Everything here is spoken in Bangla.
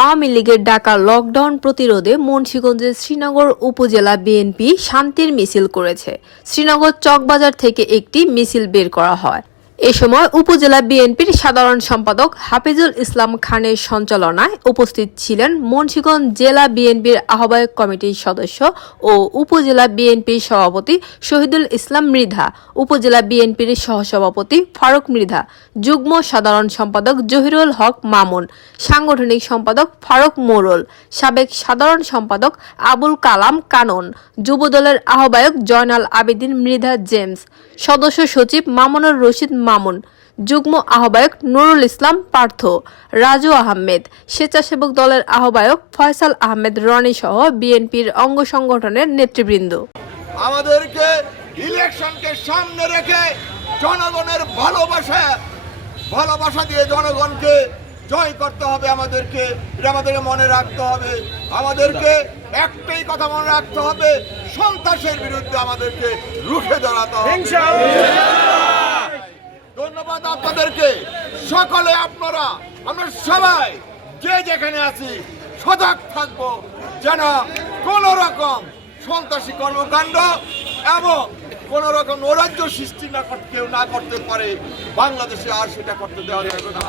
আওয়ামী লীগের ডাকা লকডাউন প্রতিরোধে মুন্সীগঞ্জের শ্রীনগর উপজেলা বিএনপি শান্তির মিছিল করেছে। শ্রীনগর চকবাজার থেকে একটি মিছিল বের করা হয়। এ সময় উপজেলা বিএনপির সাধারণ সম্পাদক হাফিজুল ইসলাম খানের সঞ্চালনায় উপস্থিত ছিলেন মুন্সীগঞ্জ জেলা বিএনপির আহ্বায়ক কমিটির সদস্য ও উপজেলা বিএনপির সভাপতি শহীদুল ইসলাম মৃধা, উপজেলা বিএনপির সহসভাপতি ফারুক মৃধা, যুগ্ম সাধারণ সম্পাদক জহিরুল হক মামুন, সাংগঠনিক সম্পাদক ফারুক মোরল, সাবেক সাধারণ সম্পাদক আবুল কালাম কানন, যুবদলের আহ্বায়ক জয়নাল আবেদিন মৃধা জেমস, সদস্য সচিব মামুনুর রশিদ মামুন যুগ্ম আহ্বায়ক নুরুল ইসলাম পার্থ রাজু আহমেদ স্বেচ্ছাসেবক দলের আহ্বায়ক ফয়সাল আহমেদ রনি সহ বিএনপির অঙ্গ সংগঠনের নেতৃবৃন্দ। আমাদেরকে ইলেকশনকে সামনে রেখে জনগণের ভালোবাসা ভালোবাসা দিয়ে জনগণকে জয় করতে হবে আমাদেরকে এটা আমাদেরকে মনে রাখতে হবে। আমাদেরকে একটাই কথা মনে রাখতে হবে সন্ত্রাসের বিরুদ্ধে আমাদেরকে রুখে দাঁড়াতে হবে। ধন্যবাদ আপনাদেরকে। সকলে আপনারা, আমরা সবাই যে যেখানে আছি, সজাগ থাকব যেন কোন রকম সন্ত্রাসী কর্মকাণ্ড এবং কোন রকম অরাজ্য সৃষ্টি না করতে কেউ না করতে পারে। বাংলাদেশে আর সেটা করতে দেওয়া যাবে না।